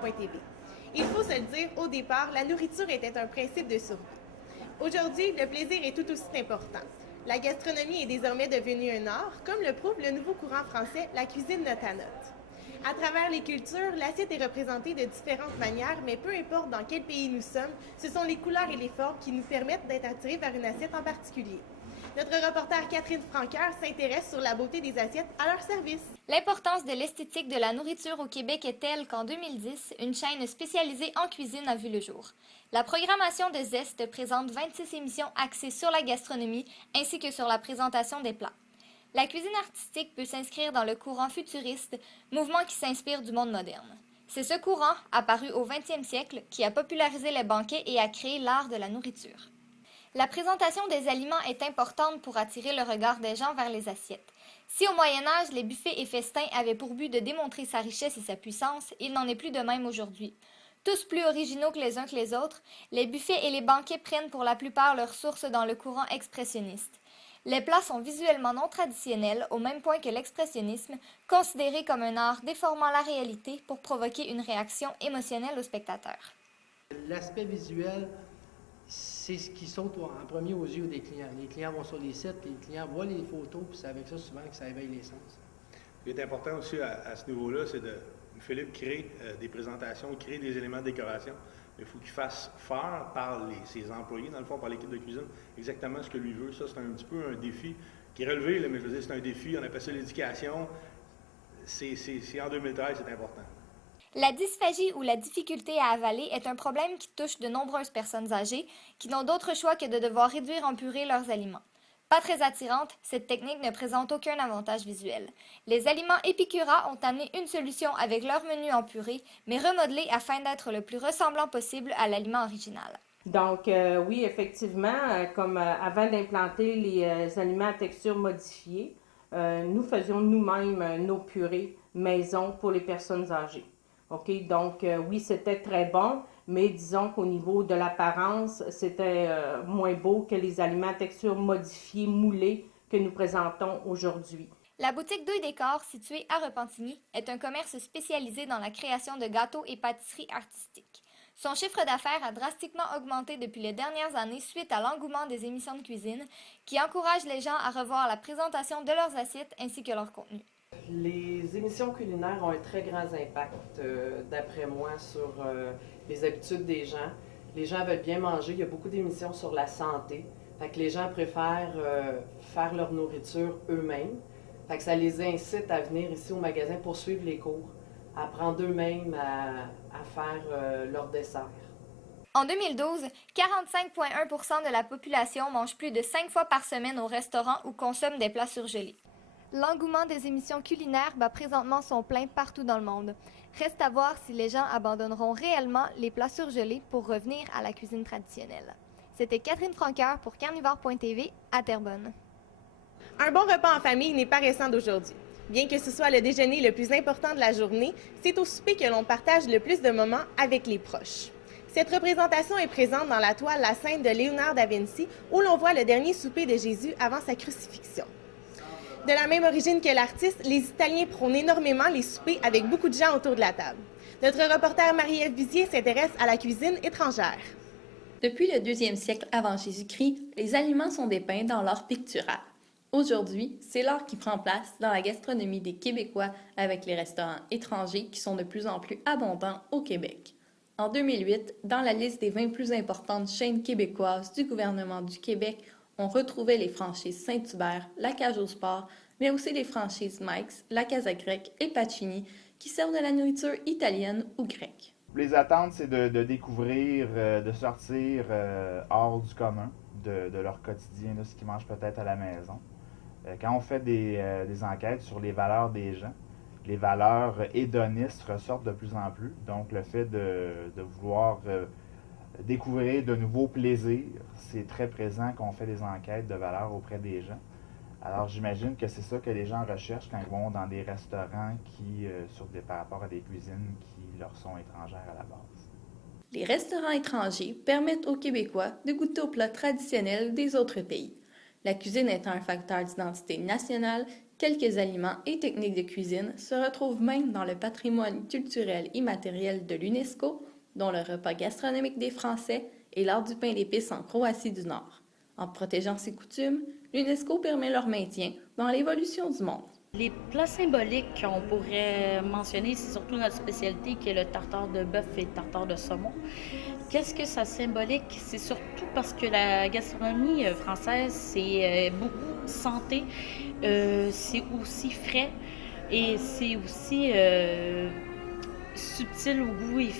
Carnivore.tv. Il faut se le dire, au départ, la nourriture était un principe de survie. Aujourd'hui, le plaisir est tout aussi important. La gastronomie est désormais devenue un art, comme le prouve le nouveau courant français, la cuisine note à note. À travers les cultures, l'assiette est représentée de différentes manières, mais peu importe dans quel pays nous sommes, ce sont les couleurs et les formes qui nous permettent d'être attirés vers une assiette en particulier. Notre reporter Catherine Franqueur s'intéresse sur la beauté des assiettes à leur service. L'importance de l'esthétique de la nourriture au Québec est telle qu'en 2010, une chaîne spécialisée en cuisine a vu le jour. La programmation de Zest présente 26 émissions axées sur la gastronomie ainsi que sur la présentation des plats. La cuisine artistique peut s'inscrire dans le courant futuriste, mouvement qui s'inspire du monde moderne. C'est ce courant, apparu au 20e siècle, qui a popularisé les banquets et a créé l'art de la nourriture. La présentation des aliments est importante pour attirer le regard des gens vers les assiettes. Si au Moyen Âge, les buffets et festins avaient pour but de démontrer sa richesse et sa puissance, il n'en est plus de même aujourd'hui. Tous plus originaux que les uns que les autres, les buffets et les banquets prennent pour la plupart leur source dans le courant expressionniste. Les plats sont visuellement non traditionnels, au même point que l'expressionnisme, considéré comme un art déformant la réalité pour provoquer une réaction émotionnelle au spectateur. L'aspect visuel, c'est ce qui saute en premier aux yeux des clients. Les clients vont sur les sites, les clients voient les photos, puis c'est avec ça souvent que ça éveille les sens. Ce qui est important aussi à ce niveau-là, c'est de Philippe crée des présentations, crée des éléments de décoration. Il faut qu'il fasse faire par ses employés, dans le fond, par l'équipe de cuisine, exactement ce que lui veut. Ça, c'est un petit peu un défi qui est relevé, là, mais je veux dire, c'est un défi, on appelle ça l'éducation. C'est en 2013, c'est important. La dysphagie ou la difficulté à avaler est un problème qui touche de nombreuses personnes âgées qui n'ont d'autre choix que de devoir réduire en purée leurs aliments. Pas très attirante, cette technique ne présente aucun avantage visuel. Les aliments Epicura ont amené une solution avec leur menu en purée, mais remodelé afin d'être le plus ressemblant possible à l'aliment original. Donc, oui, effectivement, comme avant d'implanter les aliments à texture modifiée, nous faisions nous-mêmes nos purées maison pour les personnes âgées. OK? Donc, oui, c'était très bon, mais disons qu'au niveau de l'apparence, c'était moins beau que les aliments à texture modifiée, moulés, que nous présentons aujourd'hui. La boutique Douille Décor, située à Repentigny, est un commerce spécialisé dans la création de gâteaux et pâtisseries artistiques. Son chiffre d'affaires a drastiquement augmenté depuis les dernières années suite à l'engouement des émissions de cuisine qui encouragent les gens à revoir la présentation de leurs assiettes ainsi que leur contenu. Les émissions culinaires ont un très grand impact, d'après moi, sur les habitudes des gens. Les gens veulent bien manger. Il y a beaucoup d'émissions sur la santé. Fait que les gens préfèrent faire leur nourriture eux-mêmes. Fait que ça les incite à venir ici au magasin pour suivre les cours, à apprendre eux-mêmes à faire leur dessert. En 2012, 45,1% de la population mange plus de 5 fois par semaine au restaurant ou consomme des plats surgelés. L'engouement des émissions culinaires bat présentement son plein partout dans le monde. Reste à voir si les gens abandonneront réellement les plats surgelés pour revenir à la cuisine traditionnelle. C'était Catherine Franqueur pour Carnivore.tv à Terrebonne. Un bon repas en famille n'est pas récent d'aujourd'hui. Bien que ce soit le déjeuner le plus important de la journée, c'est au souper que l'on partage le plus de moments avec les proches. Cette représentation est présente dans la toile La Sainte de Léonard da Vinci, où l'on voit le dernier souper de Jésus avant sa crucifixion. De la même origine que l'artiste, les Italiens prônent énormément les soupers avec beaucoup de gens autour de la table. Notre reporter Marie-Ève Busier s'intéresse à la cuisine étrangère. Depuis le 2e siècle avant Jésus-Christ, les aliments sont dépeints dans l'art pictural. Aujourd'hui, c'est l'art qui prend place dans la gastronomie des Québécois avec les restaurants étrangers qui sont de plus en plus abondants au Québec. En 2008, dans la liste des 20 plus importantes chaînes québécoises du gouvernement du Québec, on retrouvait les franchises Saint-Hubert, La Cage au Sport, mais aussi les franchises Mike's, La Casa Grecque et Pacini qui servent de la nourriture italienne ou grecque. Les attentes, c'est de découvrir, de sortir hors du commun, de leur quotidien, de ce qu'ils mangent peut-être à la maison. Quand on fait des enquêtes sur les valeurs des gens, les valeurs hédonistes ressortent de plus en plus. Donc, le fait de vouloir découvrir de nouveaux plaisirs, c'est très présent quand on fait des enquêtes de valeurs auprès des gens. Alors, j'imagine que c'est ça que les gens recherchent quand ils vont dans des restaurants par rapport à des cuisines qui leur sont étrangères à la base. Les restaurants étrangers permettent aux Québécois de goûter aux plats traditionnels des autres pays. La cuisine étant un facteur d'identité nationale Quelques aliments et techniques de cuisine se retrouvent même dans le patrimoine culturel immatériel de l'UNESCO, dont le repas gastronomique des Français et l'art du pain d'épices en Croatie du Nord. En protégeant ces coutumes, l'UNESCO permet leur maintien dans l'évolution du monde. Les plats symboliques qu'on pourrait mentionner, c'est surtout notre spécialité qui est le tartare de bœuf et le tartare de saumon. Qu'est-ce que ça symbolique? C'est surtout parce que la gastronomie française, c'est beaucoup santé, c'est aussi frais et c'est aussi subtil au goût et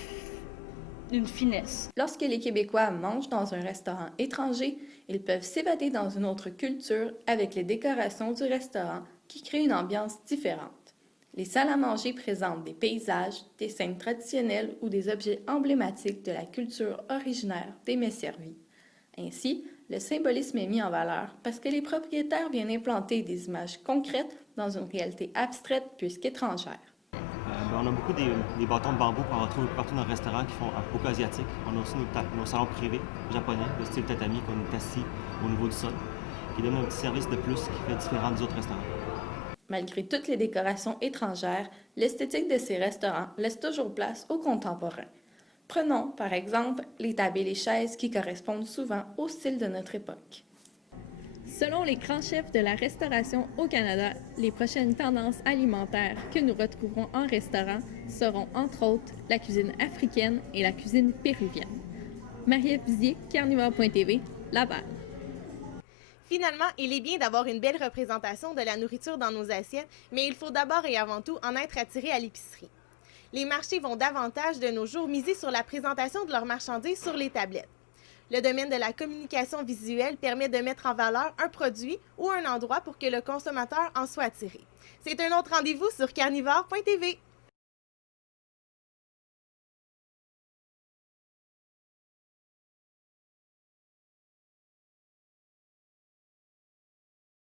une finesse. Lorsque les Québécois mangent dans un restaurant étranger, ils peuvent s'évader dans une autre culture avec les décorations du restaurant qui créent une ambiance différente. Les salles à manger présentent des paysages, des scènes traditionnelles ou des objets emblématiques de la culture originaire des mets servis. Ainsi, le symbolisme est mis en valeur parce que les propriétaires viennent implanter des images concrètes dans une réalité abstraite puisqu'étrangère. On a beaucoup des bâtons de bambou qu'on retrouve partout dans le restaurant qui font beaucoup asiatique. On a aussi nos salons privés japonais, de style tatami, qu'on est assis au niveau du sol, qui donne un petit service de plus qui fait différent des autres restaurants. Malgré toutes les décorations étrangères, l'esthétique de ces restaurants laisse toujours place aux contemporains. Prenons, par exemple, les tables et les chaises qui correspondent souvent au style de notre époque. Selon les grands chefs de la restauration au Canada, les prochaines tendances alimentaires que nous retrouverons en restaurant seront entre autres la cuisine africaine et la cuisine péruvienne. Marie-Ève Vizier, Carnivore.tv, Laval. Finalement, il est bien d'avoir une belle représentation de la nourriture dans nos assiettes, mais il faut d'abord et avant tout en être attiré à l'épicerie. Les marchés vont davantage de nos jours miser sur la présentation de leurs marchandises sur les tablettes. Le domaine de la communication visuelle permet de mettre en valeur un produit ou un endroit pour que le consommateur en soit attiré. C'est un autre rendez-vous sur Carnivore.tv.